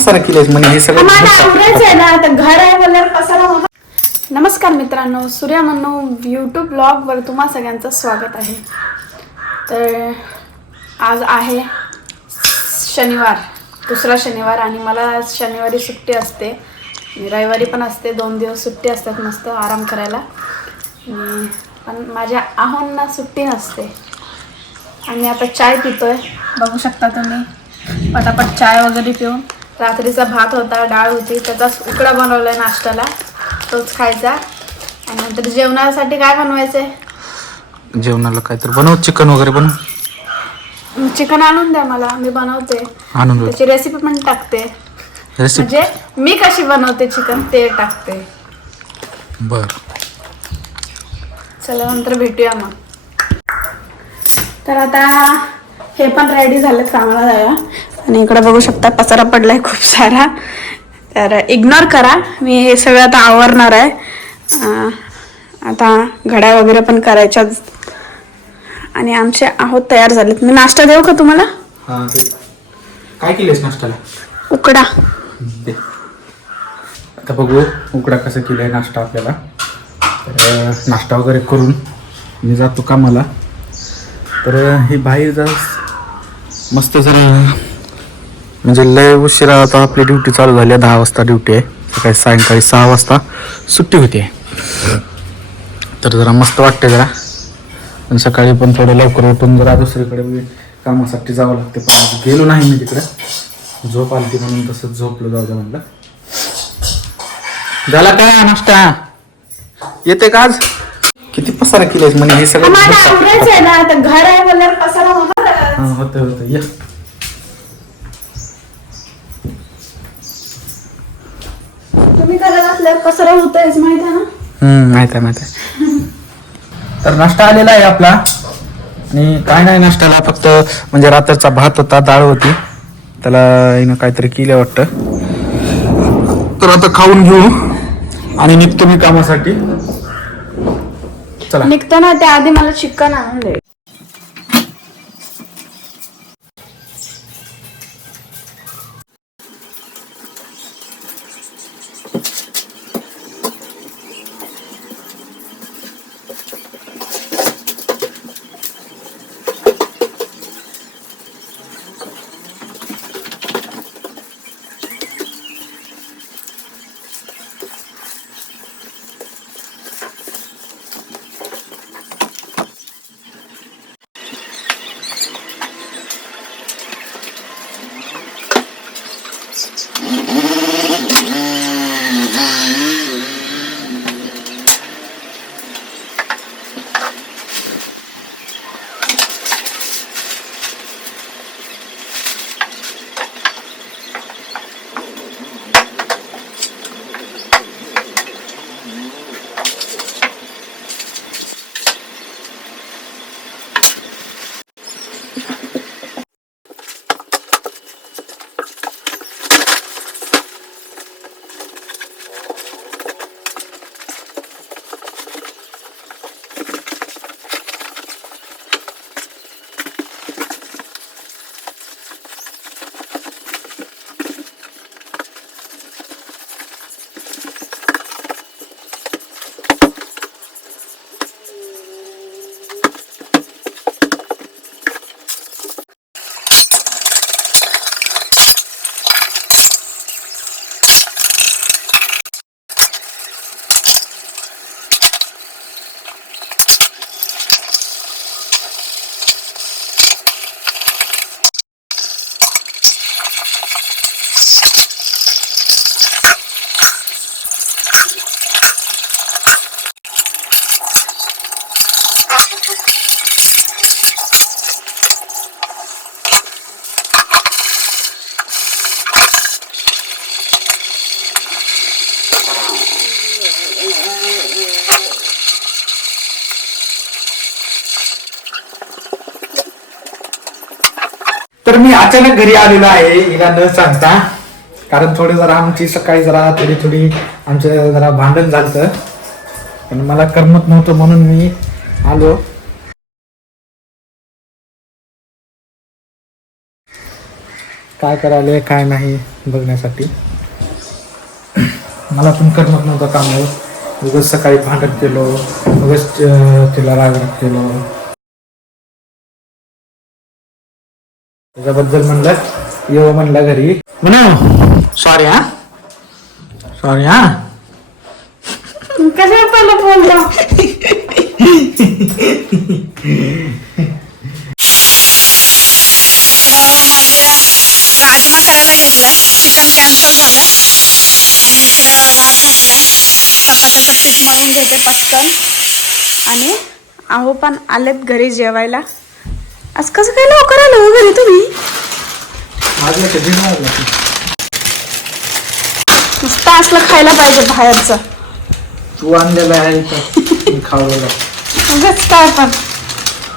पसारा केलेस म्हणजे हे सगळं. घर आहे होणार? नमस्कार मित्रांनो सूर्या मन्नू यूट्यूब ब्लॉगवर तुम्हा सगळ्यांचं स्वागत आहे. तर आज आहे शनिवार दुसरा शनिवार आणि मला आज शनिवारी सुट्टी असते. रविवारी पण असते दोन दिवस सुट्टी असतात मस्त आराम करायला. पण माझ्या आहोंना सुट्टी नसते. आणि आता चाय पितोय. बघू शकता तुम्ही. पटापट चाय वगैरे पिऊन. रात्रीचा भात होता डाळ होती त्याचाच उकडा बनवलाय नाश्त्याला. तोच खायचा. आणि नंतर जेवणासाठी काय बनवायचंय? जेवणाला काहीतरी बनव चिकन वगैरे बनव. चिकन आणून द्या मला मी बनवते. आणून त्याची रेसिपी पण टाकते. रेसिपी म्हणजे मी कशी बनवते चिकन ते टाकते. बर. चला नंतर भेटूया मग. तर आता हे पण रेडी झालेत कामाला जायला आणि इकडे बघू शकता पसारा पडलाय खूप सारा. तर इग्नोर करा. मी हे सगळं आता आवरणार आहे. आता घड्या वगैरे पण करायच्या. आणि आमचे आहोत तयार झालेत. मी नाश्ता देऊ का तुम्हाला? हा काय केलेस नाश्त्याला? उकडा. आता बघू उकडा कसं केलंय नाश्ता आपल्याला. तर नाश्ता वगैरे करून मी जातो कामाला. तर हे बाहेर जा. मस्त जरा म्हणजे लय उशिरा आता आपली ड्युटी चालू झाली आहे दहा वाजता ड्युटी आहे. सकाळी सायंकाळी सहा वाजता सुट्टी होती. तर जरा मस्त वाटते जरा. पण सकाळी पण थोडं लवकर उठून जरा दुसरीकडे मी कामासाठी जावं लागते पण आज गेलो नाही मी तिकडे. झोप आली म्हणून तसंच झोपलो जाऊ द्या म्हणलं. झाला काय नाश्ता? येते का आज? किती पसारा केलेस म्हणजे हे सगळं? हा, होतं होतं ये तुम्ही पसारा होतोयच माहिती आहे ना? हम्म माहीत आहे माहीत आहे. तर नाश्ता आलेला आहे आपला. आणि काय नाही नाश्त्याला फक्त म्हणजे रात्रीचा भात होता डाळ होती. त्याला हिनं काहीतरी केलं वाटतं. तर आता खाऊन घेऊ. आणि निघतो मी कामासाठी. चला. निघताना त्या आधी मला चिकन आणून दे. तर मी अचानक घरी आलेलो आहे. हिला न सांगता. कारण थोडी जरा आमची सकाळी जरा थोडी थोडी आमचं जरा भांडण झालं पण मला करमत नव्हतं म्हणून मी आलो. काय करायला काय नाही बघण्यासाठी. मला पण करमत नव्हतं कामावर. उगच सकाळी भांडत केलो उगच तिला रागराग केलो. त्याच्याबद्दल म्हणलं येऊ म्हणलं घरी. म्हणा. सॉरी हा. सॉरी हा. कशा पहिलं बोलतो राजमा करायला घेतलाय चिकन कॅन्सल झालंय आणि इकडं भात घातलाय चपात्याचं पीठ मळून घेते पटकन आणि अहो पण आलेत घरी जेवायला. आज कसं काय लवकर आलं हो घरी तुम्ही. नुसतं असलं खायला पाहिजे बाहेरचं. तू आणलेला आहे खावलेला उगाच काय पण.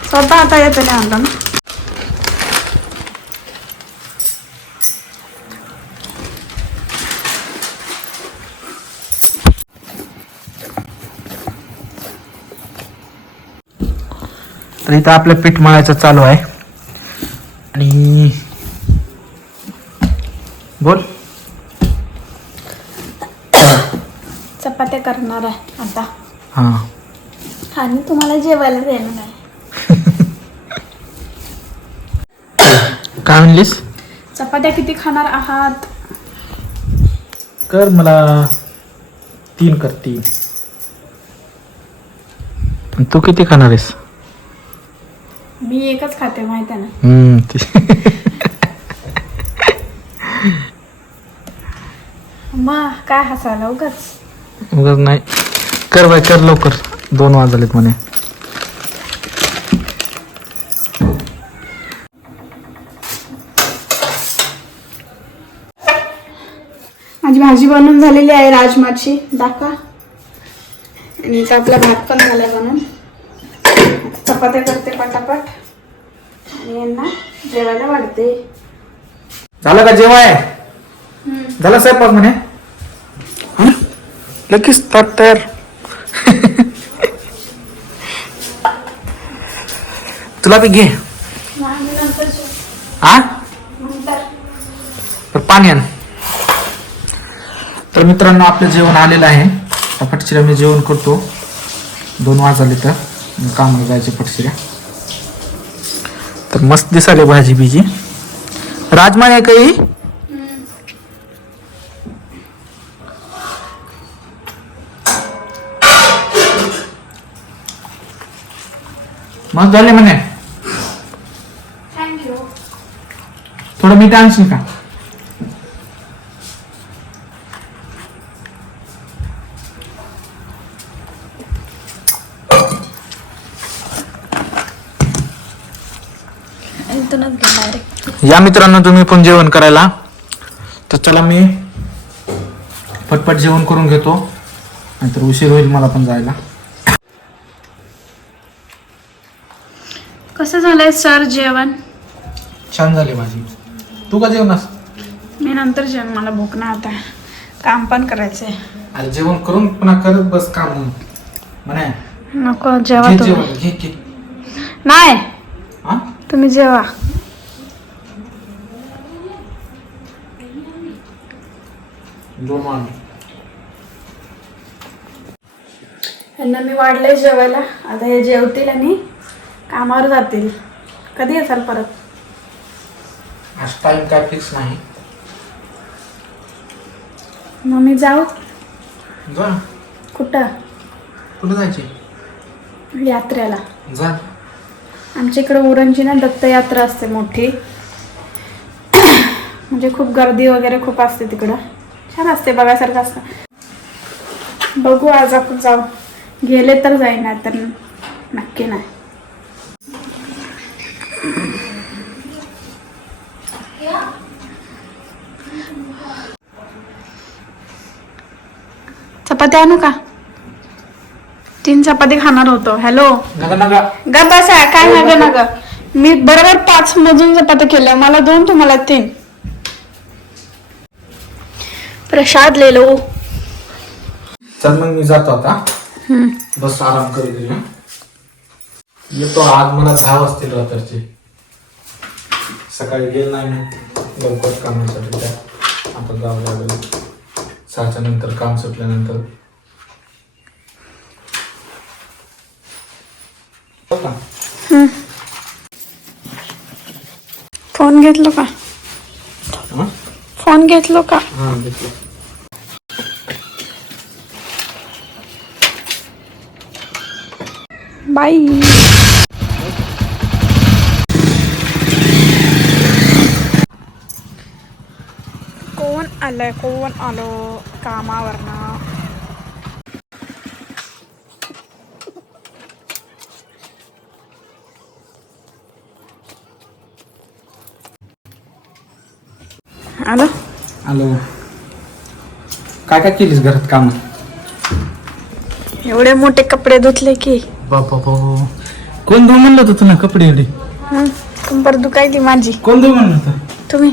स्वतः आता येते नाही आणलं ना तर इथं आपलं पीठ मळायचं चालू आहे. आणि बोल. चपात्या करणार आहे आता. हां. आणि तुम्हाला जेवायला देणार आहे. काय म्हणलीस? चपात्या किती खाणार आहात? कर मला तीन कर तीन. तू किती खाणार आहेस? मी एकच खाते माहीत आहे ना? हम्म, मग काय हसायला उगाच? उगाच नाही. कर बाय कर लवकर. दोन वाजलेत म्हणे. माझी भाजी बनवून झालेली आहे राजमाची. दाखवा. आणि इथं आपला भात पण झालाय बनून चपात्या करते पटापट. आणि यांना जेवायला वाढते. झालं का जेवाय? झालं स्वयंपाक म्हणे? हा? लगेच ताट तयार. तुला बी घे. हा पाणी आण. तर मित्रांनो आपलं जेवण आलेलं आहे. पटशिऱ्या मी जेवण करतो. दोन वाजले तर. कामाला जायचे पटशिऱ्या तर मस्त दिसाले भाजी बिजी. राजमा आहे काही? मस्त झाले म्हणे. थँक्यू थोडं मीठ आणशील का? या मित्रांनो तुम्ही पण जेवण करायला. तर चला मी पटपट जेवण करून घेतो. नाहीतर उशीर होईल मला पण जायला. कसं झालंय सर जेवण? छान झाली भाजी. तू का जेवणास? मी नंतर जेवण मला भूक नाही आता. काम पण करायचंय. अरे जेवण करून पुन्हा करत बस काम. म्हणे नको जेवा घे तुम्ही. जेवण घे घे. नाही. हा? तुम्ही जेवा. दोन यांना मी वाढलंय जेवायला. आता हे जेवतील आणि कामावर जातील. कधी येसाल परत? आज टाइम काय फिक्स नाही. मग मी जाऊ? जा. कुठं? कुठे जायचे? यात्रेला. जा. आमच्या इकडे उरणची ना दत्तयात्रा असते मोठी. म्हणजे खूप गर्दी वगैरे खूप असते तिकडं. छान असते बघायसारखं असतं. बघू आज आपण जाऊ. गेले तर जाईन तर नक्की नाही. चपाती आणू का? तीन चपाती खाणार होतो. हॅलो ग बसा काय नग नग. मी बरोबर पाच मजून चपात्या केल्या. मला दोन तुम्हाला तीन. प्रसाद लेलो चल मग मी जातो आता. बस आराम करेल हं? येतो आज मला दहा वाजतील रात्रीचे. सकाळी गेल नाही मी. लवकर कामासाठी त्या. आता जावं लागेल. सहाच्या नंतर काम सुटल्यानंतर. का? फोन घेतलो का? हा? फोन घेतलो का? हा, घेतलं. बाई कोण आलंय? कोण आलो? कामावरनं. आलो? हॅलो काय काय केलीस घरात काम? एवढे मोठे कपडे धुतले की. बापा कोण धुवून म्हणलं होतं तुला कपडे एवढे? हं, कंबर दुखायली माझी. कोण धुवून म्हणलं होतं? तुम्ही?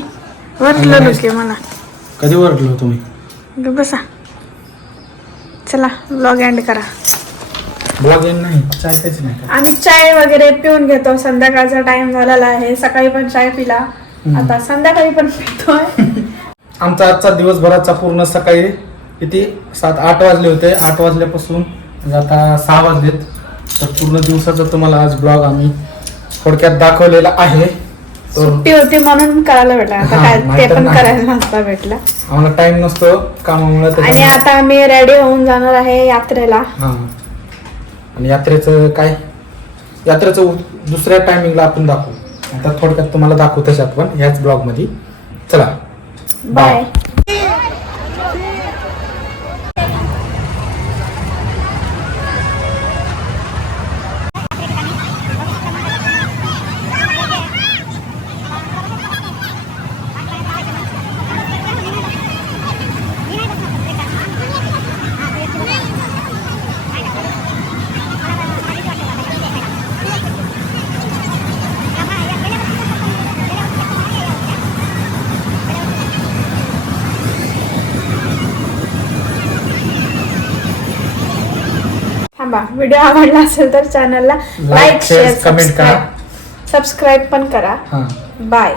वरलो की मला. कधी ओरडलो तुम्ही? बसा. चला ब्लॉग एंड करा. ब्लॉग नाही का? आम्ही चाय वगैरे पिऊन घेतो. संध्याकाळचा टाइम झालेला आहे. सकाळी पण चाय पिला. आता संध्याकाळी पण पितोय. आमचा आजचा दिवसभराचा पूर्ण सकाळी किती? सात आठ वाजले होते. आठ वाजल्यापासून म्हणजे आता सहा वाजलेत. तर पूर्ण दिवसाचा तुम्हाला आज ब्लॉग आम्ही थोडक्यात दाखवलेला आहे. तर सुट्टी होती म्हणून करायला भेटला आता हा, काय ते नाहीतर पण नाही. करायला नसता भेटला. आम्हाला टाइम नसतो कामामुळे आणि त्याच्यामुळे- आता आम्ही रेडी होऊन जाणार आहे यात्रेला. हा. आणि यात्रेचं काय? यात्रेचं उ- दुसऱ्या टायमिंगला आपण दाखवू. आता थोडक्यात तुम्हाला दाखवू तशात पण ह्याच ब्लॉगमध्ये चला बाय थांबा. व्हिडिओ आवडला असेल तर चॅनलला लाईक शेअर comment करा. सबस्क्राईब पण करा. बाय